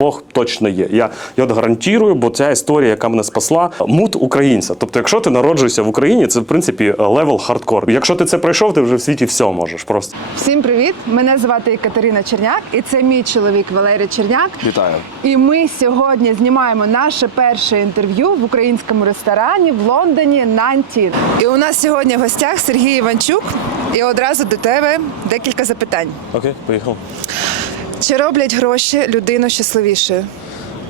Бог точно є. Я, я от гарантую, бо ця історія, яка мене спасла, мут українця. Тобто, якщо ти народжуєшся в Україні, це в принципі левел хардкор. Якщо ти це пройшов, ти вже в світі все можеш. Просто Всім привіт! Мене звати Катерина Черняк, і це мій чоловік Валерій Черняк. Вітаю. І ми сьогодні знімаємо наше перше інтерв'ю в українському ресторані в Лондоні Нантін. І у нас сьогодні в гостях Сергій Іванчук. І одразу до тебе декілька запитань. окей, поїхав. Чи роблять гроші людину щасливішою?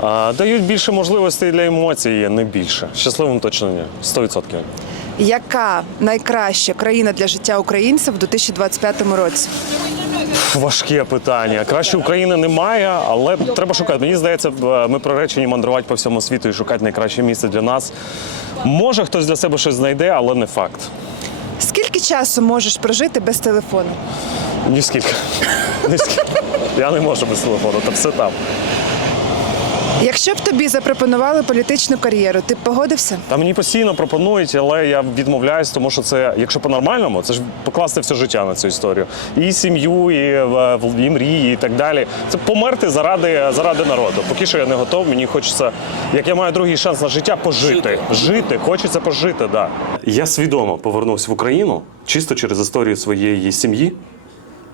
А, дають більше можливостей для емоцій, не більше. Щасливим точно ні. 100%. Яка найкраща країна для життя українців у 2025 році? Важке питання. Краще України немає, але треба шукати. Мені здається, ми приречені мандрувати по всьому світу і шукати найкраще місце для нас. Може, хтось для себе щось знайде, але не факт. Скільки часу можеш прожити без телефону? Ні скільки. Ні скільки. Я не можу без телефону, та все там. Якщо б тобі запропонували політичну кар'єру, ти б погодився? Та мені постійно пропонують, але я відмовляюсь, тому що це, якщо по-нормальному, це ж покласти все життя на цю історію. І сім'ю, і, е, і мрії, і так далі. Це померти заради, заради народу. Поки що я не готов. Мені хочеться, як я маю другий шанс на життя, пожити. Жити, хочеться пожити, так. Да. Я свідомо повернувся в Україну чисто через історію своєї сім'ї.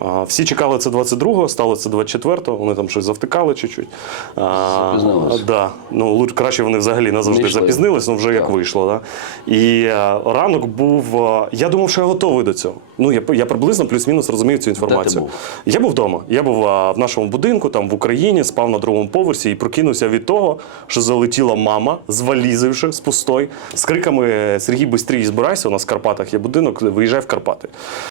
А, Всі чекали це 22-го, стало це 24-го, вони там щось завтикали чуть-чуть. А, Да. Ну, лучше, краще вони взагалі назавжди запізнились, ну вже як вийшло. Да? І е, ранок був. е, я думав, що я готовий до цього. Ну, я, я приблизно плюс-мінус розумів цю інформацію. був? Я був вдома. Я був е, в нашому будинку, там в Україні, спав на другому поверсі і прокинувся від того, що залетіла мама з валізи з пустой, з криками Сергій, бистрій збирайся. У нас в Карпатах є будинок, виїжджай в Карпати.